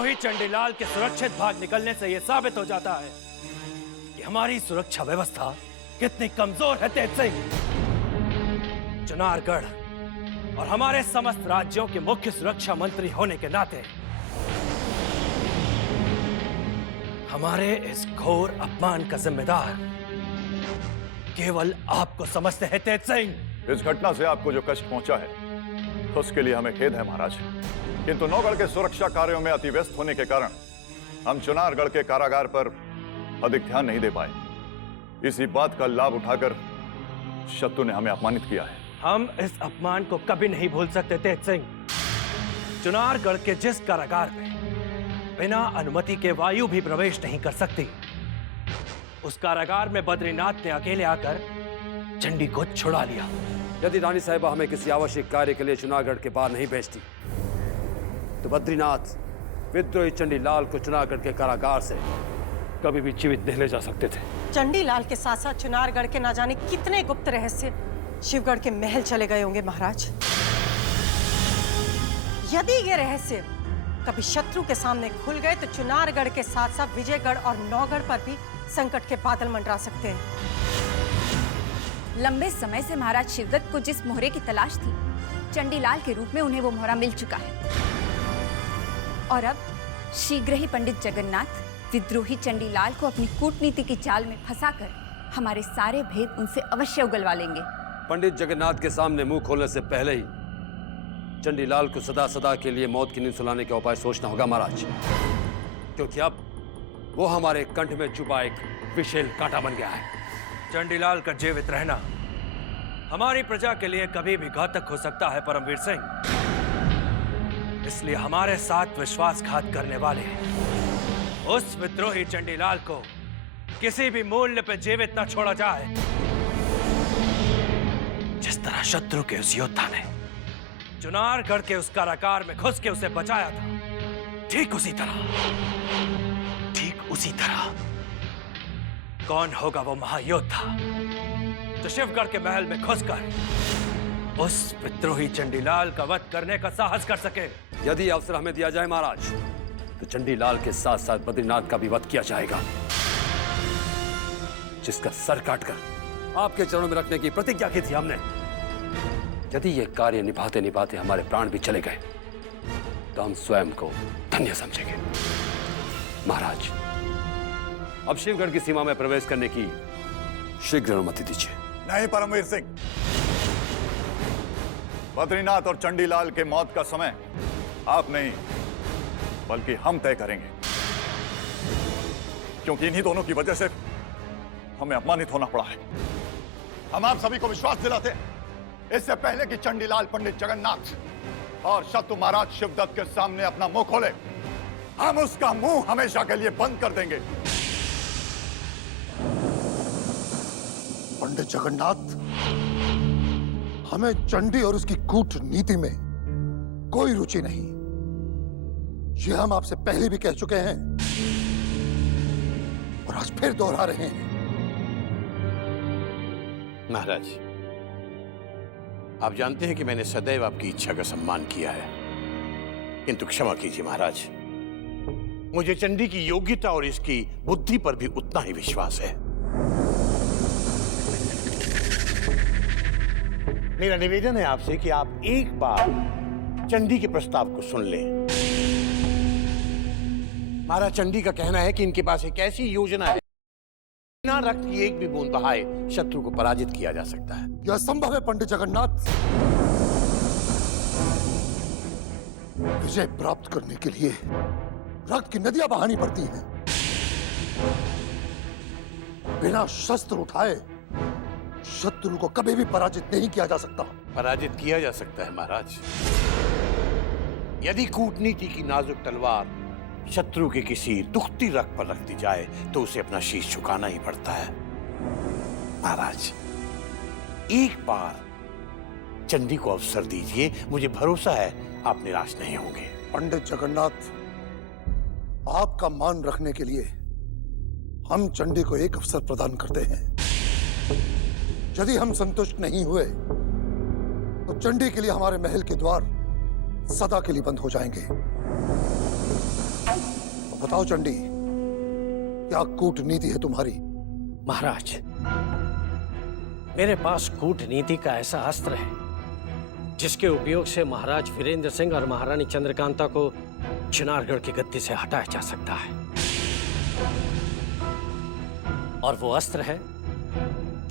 विद्रोही चंडीलाल के सुरक्षित भाग निकलने से यह साबित हो जाता है कि हमारी सुरक्षा व्यवस्था कितनी कमजोर है। तेज सिंह, चुनारगढ़ और हमारे समस्त राज्यों के मुख्य सुरक्षा मंत्री होने के नाते हमारे इस घोर अपमान का जिम्मेदार केवल आपको समझते हैं। तेज सिंह, इस घटना से आपको जो कष्ट पहुंचा है उसके लिए हमें खेद है महाराज, किंतु नौगढ़ के सुरक्षा कार्यों में अति व्यस्त होने के कारण हम चुनारगढ़ के कारागार पर अधिक ध्यान नहीं दे पाए। इसी बात का लाभ उठाकर शत्रु ने हमें अपमानित किया है। हम इस अपमान को कभी नहीं भूल सकते। तेज सिंह, चुनारगढ़ के जिस कारागार में बिना अनुमति के वायु भी प्रवेश नहीं कर सकती, उस कारागार में बद्रीनाथ ने अकेले आकर चंडी को छुड़ा लिया। यदि रानी साहिबा हमें किसी आवश्यक कार्य के लिए चुनारगढ़ के बाहर नहीं भेजती तो बद्रीनाथ विद्रोही चंडीलाल को चुनारगढ़ के कारागार से कभी भी जीवित नहीं ले जा सकते थे। चंडीलाल के साथ साथ चुनारगढ़ के ना जाने कितने गुप्त रहस्य शिवगढ़ के महल चले गए होंगे महाराज। यदि ये रहस्य कभी शत्रु के सामने खुल गए तो चुनारगढ़ के साथ साथ विजयगढ़ और नौगढ़ पर भी संकट के बादल मंडरा सकते हैं। लंबे समय से महाराज शिवदत्त को जिस मोहरे की तलाश थी, चंडीलाल के रूप में उन्हें वो मोहरा मिल चुका है। और अब शीघ्र ही पंडित जगन्नाथ विद्रोही चंडीलाल को अपनी कूटनीति की चाल में फंसाकर हमारे सारे भेद उनसे अवश्य उगलवा लेंगे। पंडित जगन्नाथ के सामने मुंह खोलने से पहले ही चंडीलाल को सदा सदा के लिए मौत की नींद सुलाने का उपाय सोचना होगा महाराज, क्योंकि अब वो हमारे कंठ में छुपा एक विषैल कांटा बन गया है। चंडीलाल का जीवित रहना हमारी प्रजा के लिए कभी भी घातक हो सकता है परमवीर सिंह, इसलिए हमारे साथ विश्वासघात करने वाले उस विद्रोही चंडीलाल को किसी भी मूल्य पर जीवित न छोड़ा जाए। जिस तरह शत्रु के उस योद्धा ने चुनारगढ़ के उस कारागार में घुस के उसे बचाया था, ठीक उसी तरह कौन होगा वो महायोद्धा जो शिवगढ़ के महल में घुसकर उस विद्रोही चंडीलाल का वध करने का साहस कर सके। यदि अवसर हमें दिया जाए महाराज तो चंडीलाल के साथ साथ बद्रीनाथ का भी वध किया जाएगा, जिसका सर काटकर आपके चरणों में रखने की प्रतिज्ञा की थी हमने। यदि ये कार्य निभाते निभाते हमारे प्राण भी चले गए तो हम स्वयं को धन्य समझेंगे। महाराज, अब शिवगढ़ की सीमा में प्रवेश करने की शीघ्र अनुमति दीजिए। नहीं परमवीर सिंह, बद्रीनाथ और चंडीलाल के मौत का समय आप नहीं बल्कि हम तय करेंगे, क्योंकि इन्हीं दोनों की वजह से हमें अपमानित होना पड़ा है। हम आप सभी को विश्वास दिलाते हैं, इससे पहले कि चंडीलाल पंडित जगन्नाथ और शत्रु महाराज शिवदत्त के सामने अपना मुंह खोले, हम उसका मुंह हमेशा के लिए बंद कर देंगे। पंडित जगन्नाथ, हमें चंडी और उसकी कूटनीति में कोई रुचि नहीं, ये हम आपसे पहले भी कह चुके हैं और आज फिर दोहरा रहे हैं। महाराज, आप जानते हैं कि मैंने सदैव आपकी इच्छा का सम्मान किया है, किंतु क्षमा कीजिए महाराज, मुझे चंडी की योग्यता और इसकी बुद्धि पर भी उतना ही विश्वास है। मेरा निवेदन है आपसे कि आप एक बार चंडी के प्रस्ताव को सुन लें। महाराज, चंडी का कहना है कि इनके पास एक ऐसी योजना है, बिना रक्त की एक भी बूंद बहाए शत्रु को पराजित किया जा सकता है। यह संभव है पंडित जगन्नाथ। विजय प्राप्त करने के लिए रक्त की नदियां बहानी पड़ती हैं। बिना शस्त्र उठाए शत्रु को कभी भी पराजित नहीं किया जा सकता। पराजित किया जा सकता है महाराज, यदि कूटनीति की नाजुक तलवार शत्रु के किसी दुखती रग पर रख दी जाए तो उसे अपना शीश झुकाना ही पड़ता है। महाराज, एक बार चंडी को अवसर दीजिए, मुझे भरोसा है आप निराश नहीं होंगे। पंडित जगन्नाथ, आपका मान रखने के लिए हम चंडी को एक अवसर प्रदान करते हैं। यदि हम संतुष्ट नहीं हुए तो चंडी के लिए हमारे महल के द्वार सदा के लिए बंद हो जाएंगे। बताओ चंडी, क्या कूटनीति है तुम्हारी? महाराज, मेरे पास कूटनीति का ऐसा अस्त्र है जिसके उपयोग से महाराज वीरेंद्र सिंह और महारानी चंद्रकांता को चुनारगढ़ की गद्दी से हटाया जा सकता है। और वो अस्त्र है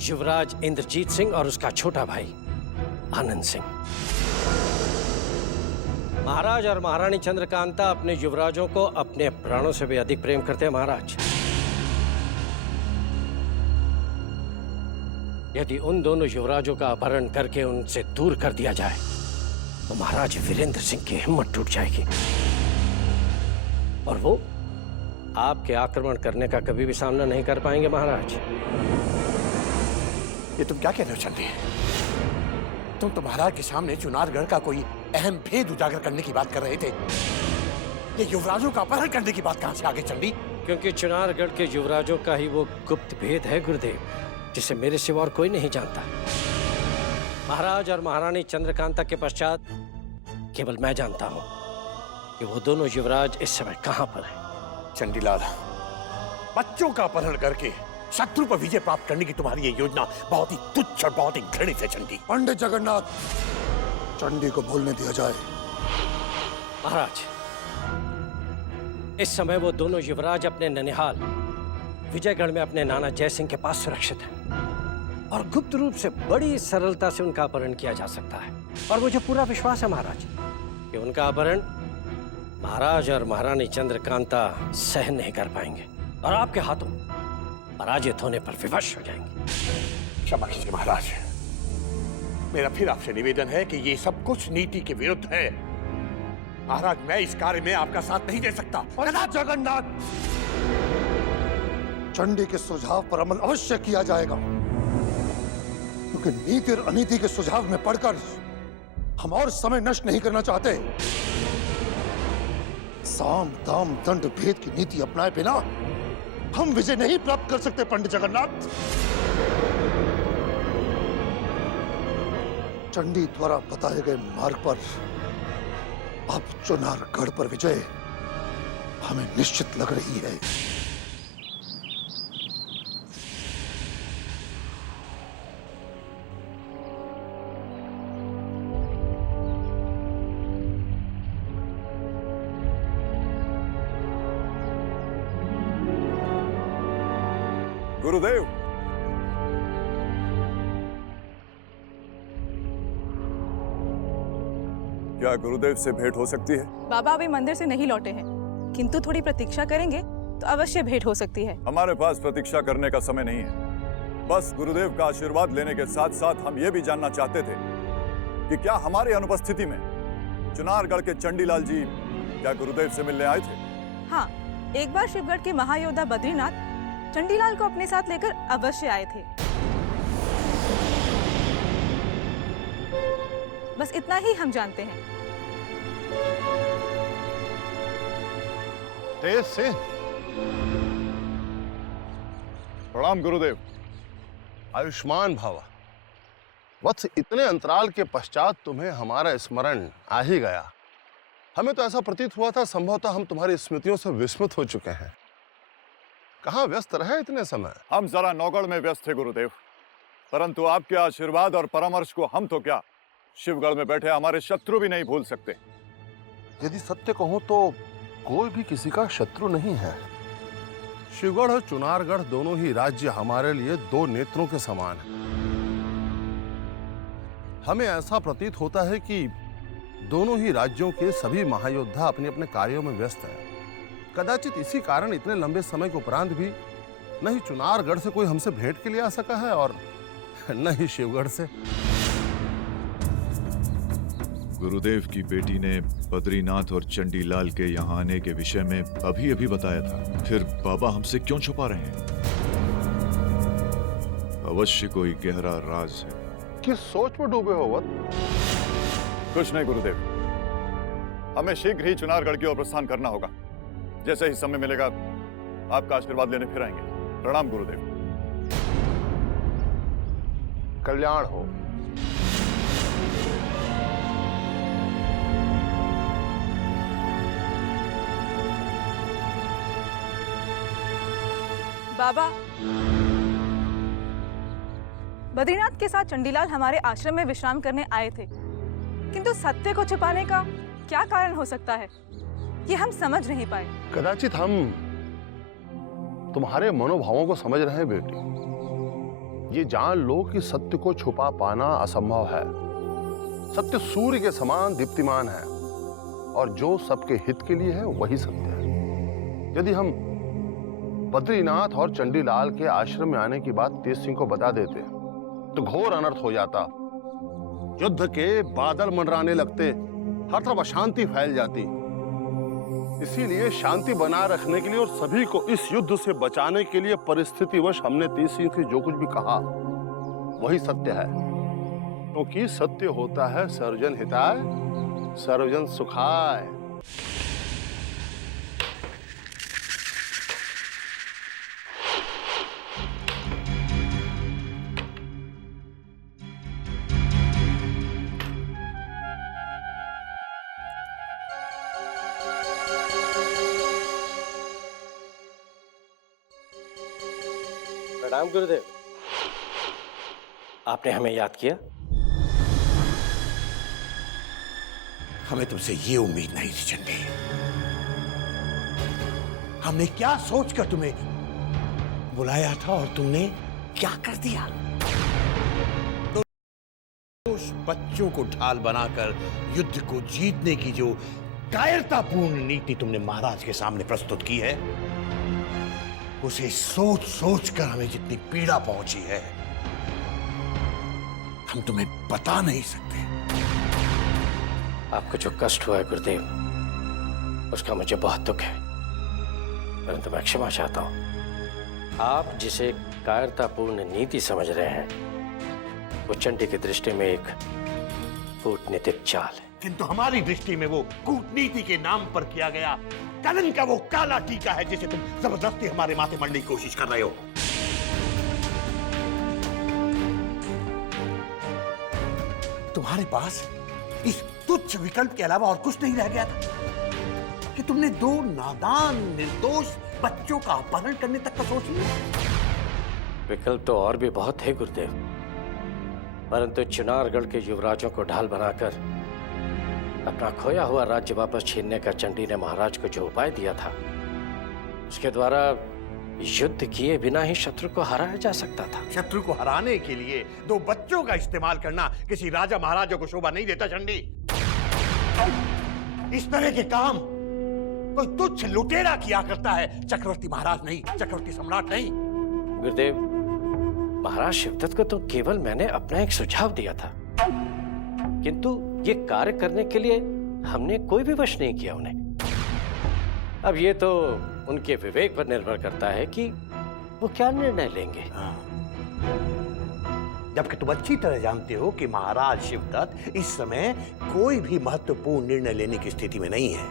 युवराज इंद्रजीत सिंह और उसका छोटा भाई आनंद सिंह। महाराज और महारानी चंद्रकांता अपने युवराजों को अपने प्राणों से भी अधिक प्रेम करते हैं। महाराज, यदि उन दोनों युवराजों का अपहरण करके उनसे दूर कर दिया जाए तो महाराज वीरेंद्र सिंह की हिम्मत टूट जाएगी और वो आपके आक्रमण करने का कभी भी सामना नहीं कर पाएंगे। महाराज, ये तुम क्या कह रहे हो चंडी? तुम तो महाराज के सामने चुनारगढ़ का कोई अहम भेद उजागर करने की बात कर रहे थे। ये युवराजों का अपहरण करने की बात कहां से आ गई चंडी? क्योंकि चुनारगढ़ के युवराजों का ही वो गुप्त भेद है गुरुदेव, जिसे मेरे सिवा और कोई नहीं जानता। महाराज और महारानी चंद्रकांता के पश्चात केवल मैं जानता हूं कि वो दोनों युवराज इस समय कहां पर हैं। चंडीलाल, बच्चों का अपहरण करके शत्रु पर विजय प्राप्त करने की तुम्हारी ये योजना बहुत ही तुच्छ और बहुत ही घृणित है चंडी। पंडित जगन्नाथ, चंडी को बोलने दिया जाए। महाराज, इस समय वो दोनों युवराज अपने ननिहाल विजयगढ़ में अपने नाना जयसिंह के पास सुरक्षित हैं और गुप्त रूप से बड़ी सरलता से उनका अपहरण किया जा सकता है। और मुझे पूरा विश्वास है महाराज कि उनका अपहरण महाराज और महारानी चंद्रकांता सहन नहीं कर पाएंगे और आपके हाथों पराजित होने पर विवश हो जाएंगे। क्षमा कीजिए महाराज, मेरा फिर आपसे निवेदन है कि ये सब कुछ नीति के विरुद्ध है। महाराज, मैं इस कार्य में आपका साथ नहीं दे सकता। जगन्नाथ, चंडी के सुझाव पर अमल अवश्य किया जाएगा, क्योंकि नीति और अनीति के सुझाव में पढ़कर हम और समय नष्ट नहीं करना चाहते। साम दाम दंड भेद की नीति अपनाए बिना हम विजय नहीं प्राप्त कर सकते। पंडित जगन्नाथ, चंडी द्वारा बताए गए मार्ग पर अब चुनारगढ़ पर विजय हमें निश्चित लग रही है। गुरुदेव, क्या गुरुदेव से भेंट हो सकती है? बाबा अभी मंदिर से नहीं लौटे हैं, किंतु थोड़ी प्रतीक्षा करेंगे तो अवश्य भेंट हो सकती है। हमारे पास प्रतीक्षा करने का समय नहीं है। बस गुरुदेव का आशीर्वाद लेने के साथ साथ हम ये भी जानना चाहते थे कि क्या हमारी अनुपस्थिति में चुनारगढ़ के चंडीलाल जी क्या गुरुदेव से मिलने आए थे? हाँ, एक बार शिवगढ़ के महायोद्धा बद्रीनाथ चंडीलाल को अपने साथ लेकर अवश्य आए थे। बस इतना ही हम जानते हैं। तेज सिंह, प्रणाम गुरुदेव। आयुष्मान भव। वत्स, इतने अंतराल के पश्चात तुम्हें हमारा स्मरण आ ही गया। हमें तो ऐसा प्रतीत हुआ था संभवतः हम तुम्हारी स्मृतियों से विस्मृत हो चुके हैं। कहाँ व्यस्त रहे इतने समय? हम जरा नौगढ़ में व्यस्त थे गुरुदेव, परंतु आपके आशीर्वाद और परामर्श को हम तो क्या, शिवगढ़ में बैठे हमारे शत्रु भी नहीं भूल सकते। यदि सत्य कहूं तो कोई भी किसी का शत्रु नहीं है। शिवगढ़ और चुनारगढ़ दोनों ही राज्य हमारे लिए दो नेत्रों के समान हैं। हमें ऐसा प्रतीत होता है कि दोनों ही राज्यों के सभी महायोद्धा अपने अपने कार्यों में व्यस्त हैं। कदाचित इसी कारण इतने लंबे समय के उपरांत भी न ही चुनारगढ़ से कोई हमसे भेंट के लिए आ सका है और न ही शिवगढ़ से। गुरुदेव की बेटी ने बद्रीनाथ और चंडीलाल के यहाँ आने के विषय में अभी अभी बताया था, फिर बाबा हमसे क्यों छुपा रहे हैं? अवश्य कोई गहरा राज है। किस सोच में डूबे हो वत? कुछ नहीं गुरुदेव, हमें शीघ्र ही चुनारगढ़ की ओर प्रस्थान करना होगा। जैसे ही समय मिलेगा आपका आशीर्वाद लेने फिर आएंगे। प्रणाम गुरुदेव। कल्याण हो। बाबा, बद्रीनाथ के साथ चंडीलाल हमारे आश्रम में विश्राम करने आए थे, किंतु सत्य को छुपाने का क्या कारण हो सकता है, ये हम समझ नहीं पाए। कदाचित हम तुम्हारे मनोभावों को समझ रहे हैं बेटी। ये जान लो कि सत्य को छुपा पाना असंभव है। सत्य सूर्य के समान दीप्तिमान है और जो सबके हित के लिए है वही सत्य है। यदि हम बद्रीनाथ और चंडीलाल के आश्रम में आने की बात तेज सिंह को बता देते तो घोर अनर्थ हो जाता। युद्ध के बादल मंडराने लगते, हर तरफ अशांति फैल जाती। इसीलिए शांति बनाए रखने के लिए और सभी को इस युद्ध से बचाने के लिए परिस्थितिवश हमने तेज सिंह से जो कुछ भी कहा वही सत्य है, क्योंकि सत्य होता है सर्वजन हिताय सर्वजन सुखाय। प्रणाम गुरुदेव, आपने हमें याद किया। हमें तुमसे ये उम्मीद नहीं थी चंडी। हमने क्या सोचकर तुम्हें बुलाया था और तुमने क्या कर दिया। तो उस बच्चों को ढाल बनाकर युद्ध को जीतने की जो कायरतापूर्ण नीति तुमने महाराज के सामने प्रस्तुत की है, उसे सोच सोच कर हमें जितनी पीड़ा पहुंची है हम तुम्हें बता नहीं सकते। आपको जो कष्ट हुआ है गुरुदेव, उसका मुझे बहुत दुख है, परंतु मैं क्षमा चाहता हूं। आप जिसे कायरतापूर्ण नीति समझ रहे हैं, वो चंडी की दृष्टि में एक कूटनीतिक चाल है। किंतु हमारी दृष्टि में वो कूटनीति के नाम पर किया गया कलंक का वो काला टीका है जिसे तुम जबरदस्ती हमारे माथे मढ़ने की कोशिश कर रहे हो। तुम्हारे पास इस तुच्छ विकल्प के अलावा और कुछ नहीं रह गया था कि तुमने दो नादान निर्दोष बच्चों का अपहरण करने तक का सोच लिया। विकल्प तो और भी बहुत है गुरुदेव, परंतु चुनारगढ़ के युवराजों को ढाल बनाकर अपना खोया हुआ राज्य वापस छीनने का चंडी ने महाराज को जो उपाय दिया था, उसके द्वारा युद्ध किए बिना ही शत्रु को हराया जा सकता था। शत्रु को हराने के लिए दो बच्चों का इस्तेमाल करना किसी राजा महाराजा को शोभा नहीं देता चंडी। इस तरह के काम कोई तुच्छ लुटेरा किया करता है, चक्रवर्ती महाराज नहीं, चक्रवर्ती सम्राट नहीं। गुरुदेव, महाराज शिवदत्त को तो केवल मैंने अपना एक सुझाव दिया था, किंतु ये कार्य करने के लिए हमने कोई भी वश नहीं किया उन्हें। अब ये तो उनके विवेक पर निर्भर करता है कि वो क्या निर्णय लेंगे। जबकि तुम अच्छी तरह जानते हो कि महाराज शिवदत्त इस समय कोई भी महत्वपूर्ण निर्णय लेने की स्थिति में नहीं है।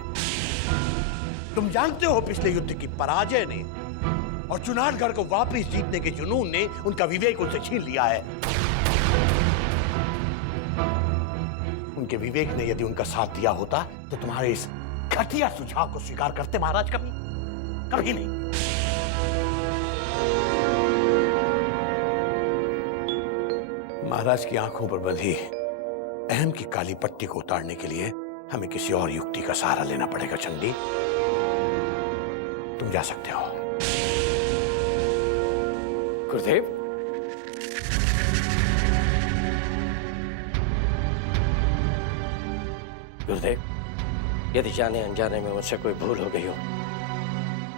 तुम जानते हो पिछले युद्ध की पराजय ने और चुनारगढ़ को वापस जीतने के जुनून ने उनका विवेक उनसे छीन लिया है। उनके विवेक ने यदि उनका साथ दिया होता तो तुम्हारे इस घटिया सुझाव को स्वीकार करते महाराज कभी कभी नहीं। महाराज की आंखों पर बंधी अहम की काली पट्टी को उतारने के लिए हमें किसी और युक्ति का सहारा लेना पड़ेगा चंडी। तुम जा सकते हो। गुरुदेव, गुरुदेव, यदि जाने अनजाने में मुझसे कोई भूल हो गई हो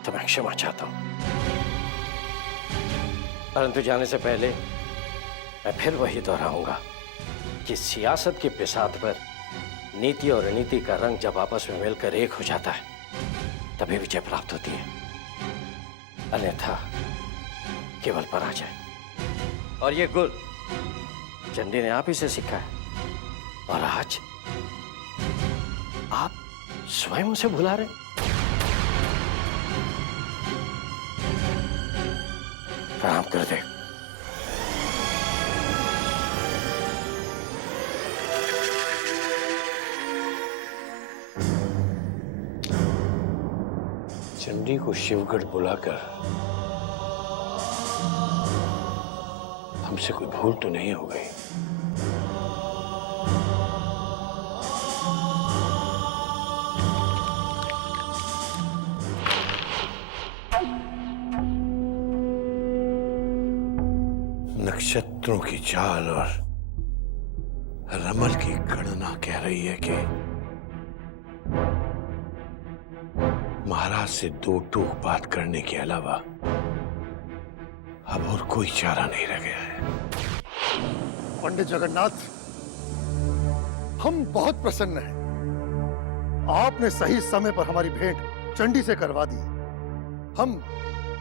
तो मैं क्षमा चाहता हूं, परंतु जाने से पहले मैं फिर वही दोहराऊंगा कि सियासत की बिसात पर नीति और रणनीति का रंग जब आपस में मिलकर एक हो जाता है तभी विजय प्राप्त होती है, अन्यथा केवल पराजय। और ये गुण चंडी ने आप ही से सीखा है, और आज आप स्वयं उसे भुला रहे। प्रणाम गुरुदेव। चंडी को शिवगढ़ बुलाकर हमसे कोई भूल तो नहीं हो गई? नक्षत्रों की चाल और रमल की गणना कह रही है कि महाराज से दो टूक बात करने के अलावा अब और कोई चारा नहीं रह गया है। पंडित जगन्नाथ, हम बहुत प्रसन्न हैं। आपने सही समय पर हमारी भेंट चंडी से करवा दी। हम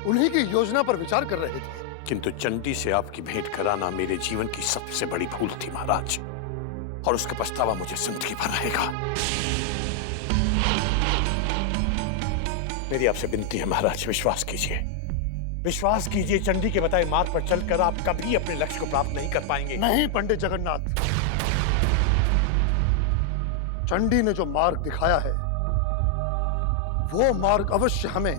उन्हीं की योजना पर विचार कर रहे थे। किंतु चंडी से आपकी भेंट कराना मेरे जीवन की सबसे बड़ी भूल थी महाराज, और उसका पछतावा मुझे जिंदगी भर रहेगा। मेरी आपसे विनती है महाराज, विश्वास कीजिए, विश्वास कीजिए, चंडी के बताए मार्ग पर चलकर आप कभी अपने लक्ष्य को प्राप्त नहीं कर पाएंगे। नहीं पंडित जगन्नाथ, चंडी ने जो मार्ग दिखाया है वो मार्ग अवश्य हमें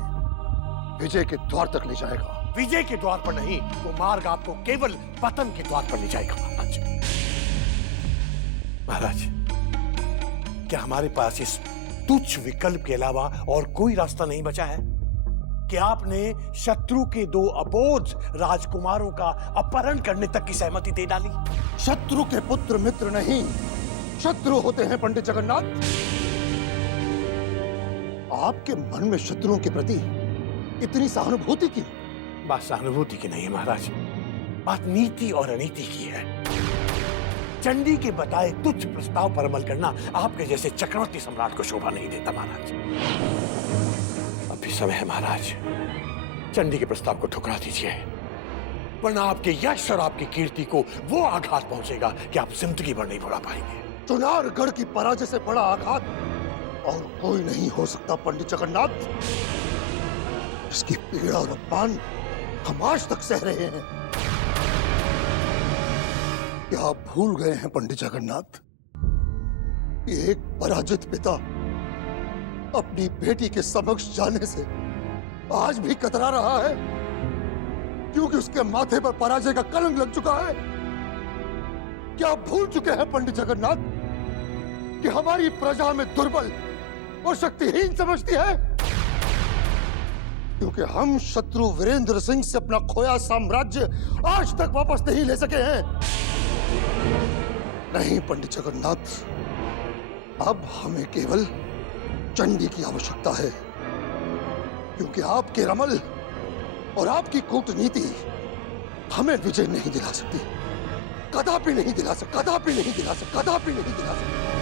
विजय के द्वार तक ले जाएगा। विजय के द्वार पर नहीं, वो मार्ग आपको केवल पतन के द्वार पर ले जाएगा। महाराज, महाराज, क्या हमारे पास इस तुच्छ विकल्प के अलावा और कोई रास्ता नहीं बचा है कि आपने शत्रु के दो अबोध राजकुमारों का अपहरण करने तक की सहमति दे डाली? शत्रु के पुत्र मित्र नहीं, शत्रु होते हैं पंडित जगन्नाथ। आपके मन में शत्रुओं के प्रति इतनी सहानुभूति की? बात सहानुभूति की नहीं है महाराज, बात नीति और अनीति की है। चंडी के बताए तुच्छ प्रस्ताव पर अमल करना आपके जैसे चक्रवर्ती सम्राट को शोभा नहीं देता महाराज। अब भी समय है महाराज, चंडी के प्रस्ताव को ठुकरा दीजिए, वरना आपके यश और आपकी कीर्ति को वो आघात पहुंचेगा कि आप जिंदगी भर नहीं भुला पाएंगे। चुनारगढ़ की पराजय से बड़ा आघात और कोई नहीं हो सकता पंडित जगन्नाथ। इसकी पीड़ा और अपमान हम आज तक सह रहे हैं। क्या आप भूल गए हैं पंडित जगन्नाथ, एक पराजित पिता अपनी बेटी के समक्ष जाने से आज भी कतरा रहा है, क्योंकि उसके माथे पर पराजय का कलंक लग चुका है। क्या आप भूल चुके हैं पंडित जगन्नाथ कि हमारी प्रजा में दुर्बल और शक्तिहीन समझती है? क्योंकि हम शत्रु वीरेंद्र सिंह से अपना खोया साम्राज्य आज तक वापस नहीं ले सके हैं। नहीं पंडित जगन्नाथ, अब हमें केवल चंडी की आवश्यकता है, क्योंकि आपके रमल और आपकी कूटनीति हमें विजय नहीं दिला सकती, कदापि नहीं दिला सकती, कदापि नहीं दिला सकती, कदापि नहीं दिला सकती।